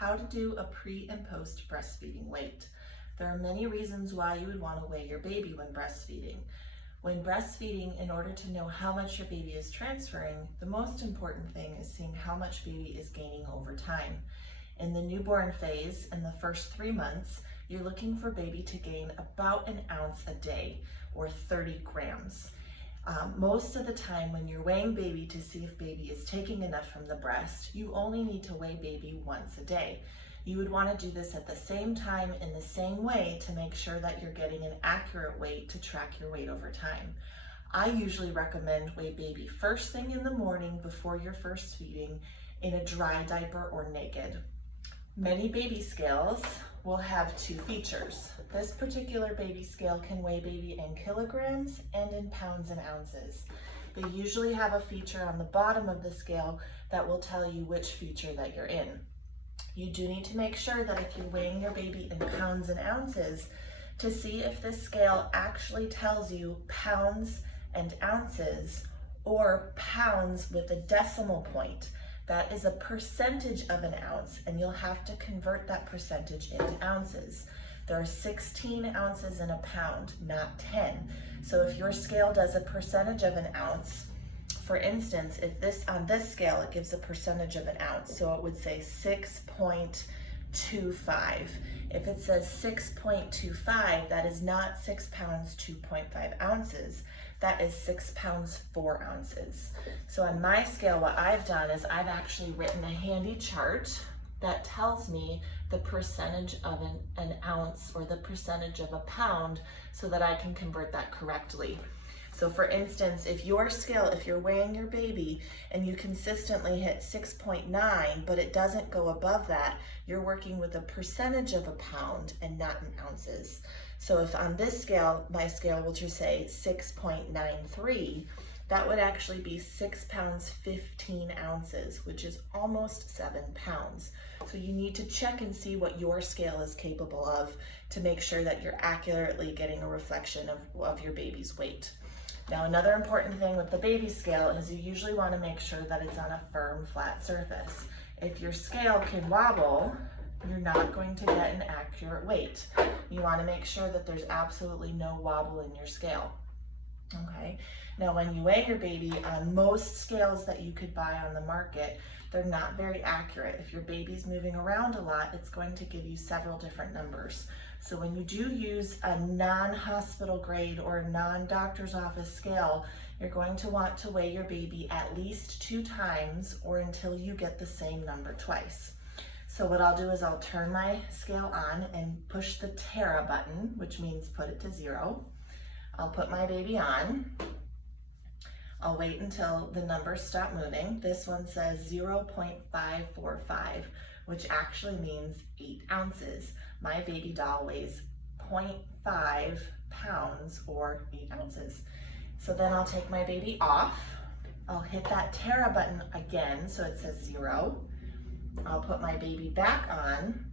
how to do a pre and post breastfeeding weight. There are many reasons why you would want to weigh your baby when breastfeeding. When breastfeeding, in order to know how much your baby is transferring, the most important thing is seeing how much baby is gaining over time. In the newborn phase, in the first 3 months, you're looking for baby to gain about an ounce a day, or 30 grams. Most of the time when you're weighing baby to see if baby is taking enough from the breast, you only need to weigh baby once a day. You would want to do this at the same time in the same way to make sure that you're getting an accurate weight to track your weight over time. I usually recommend weigh baby first thing in the morning before your first feeding in a dry diaper or naked. Many baby scales will have 2 features. This particular baby scale can weigh baby in kilograms and in pounds and ounces. They usually have a feature on the bottom of the scale that will tell you which feature that you're in. You do need to make sure that if you're weighing your baby in pounds and ounces, to see if this scale actually tells you pounds and ounces or pounds with a decimal point. That is a percentage of an ounce, and you'll have to convert that percentage into ounces. There are 16 ounces in a pound, not 10. So if your scale does a percentage of an ounce, for instance, if on this scale, it gives a percentage of an ounce, so it would say 6.25. If it says 6.25, that is not 6 pounds, 2.5 ounces. That is 6 pounds, 4 ounces. So on my scale, what I've done is I've actually written a handy chart that tells me the percentage of an ounce or the percentage of a pound so that I can convert that correctly. So for instance, if you're weighing your baby and you consistently hit 6.9, but it doesn't go above that, you're working with a percentage of a pound and not in ounces. So if on this scale, my scale will just say 6.93, that would actually be 6 pounds, 15 ounces, which is almost 7 pounds. So you need to check and see what your scale is capable of to make sure that you're accurately getting a reflection of your baby's weight. Now, another important thing with the baby scale is you usually want to make sure that it's on a firm, flat surface. If your scale can wobble, you're not going to get an accurate weight. You want to make sure that there's absolutely no wobble in your scale. Okay, now when you weigh your baby, on most scales that you could buy on the market, they're not very accurate. If your baby's moving around a lot, it's going to give you several different numbers. So when you do use a non-hospital grade or a non-doctor's office scale, you're going to want to weigh your baby at least 2 times or until you get the same number twice. So what I'll do is I'll turn my scale on and push the Tara button, which means put it to 0. I'll put my baby on. I'll wait until the numbers stop moving. This one says 0.545, which actually means 8 ounces. My baby doll weighs 0.5 pounds or 8 ounces. So then I'll take my baby off. I'll hit that Tara button again, so it says 0. I'll put my baby back on,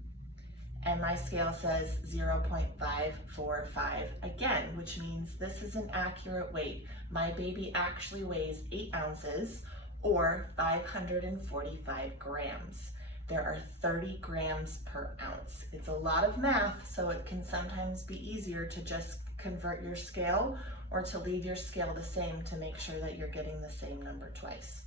and my scale says 0.545 again, which means this is an accurate weight. My baby actually weighs 8 ounces or 545 grams. There are 30 grams per ounce. It's a lot of math, so it can sometimes be easier to just convert your scale or to leave your scale the same to make sure that you're getting the same number twice.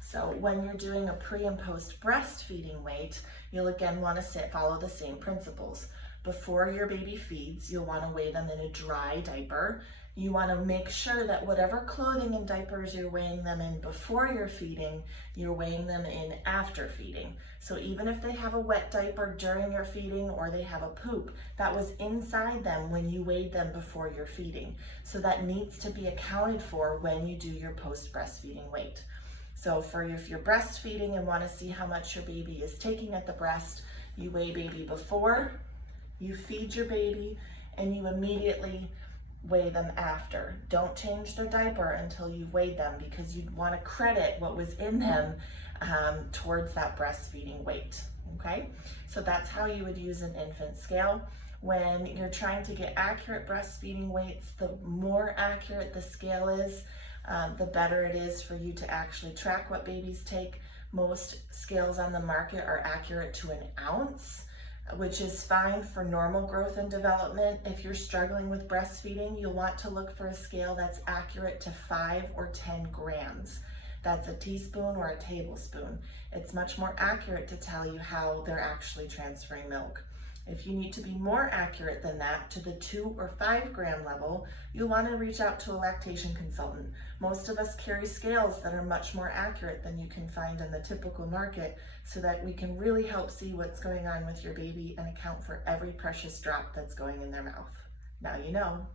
So when you're doing a pre and post breastfeeding weight, you'll again want to follow the same principles. Before your baby feeds, you'll want to weigh them in a dry diaper. You want to make sure that whatever clothing and diapers you're weighing them in before you're feeding, you're weighing them in after feeding. So even if they have a wet diaper during your feeding or they have a poop, that was inside them when you weighed them before you're feeding. So that needs to be accounted for when you do your post breastfeeding weight. So if you're breastfeeding and want to see how much your baby is taking at the breast, you weigh baby before, you feed your baby, and you immediately weigh them after. Don't change their diaper until you've weighed them because you'd want to credit what was in them towards that breastfeeding weight, okay? So that's how you would use an infant scale. When you're trying to get accurate breastfeeding weights, the more accurate the scale is, the better it is for you to actually track what babies take. Most scales on the market are accurate to an ounce, which is fine for normal growth and development. If you're struggling with breastfeeding, you'll want to look for a scale that's accurate to 5 or 10 grams. That's a teaspoon or a tablespoon. It's much more accurate to tell you how they're actually transferring milk. If you need to be more accurate than that, to the 2 or 5 gram level, you'll want to reach out to a lactation consultant. Most of us carry scales that are much more accurate than you can find in the typical market, so that we can really help see what's going on with your baby and account for every precious drop that's going in their mouth. Now you know.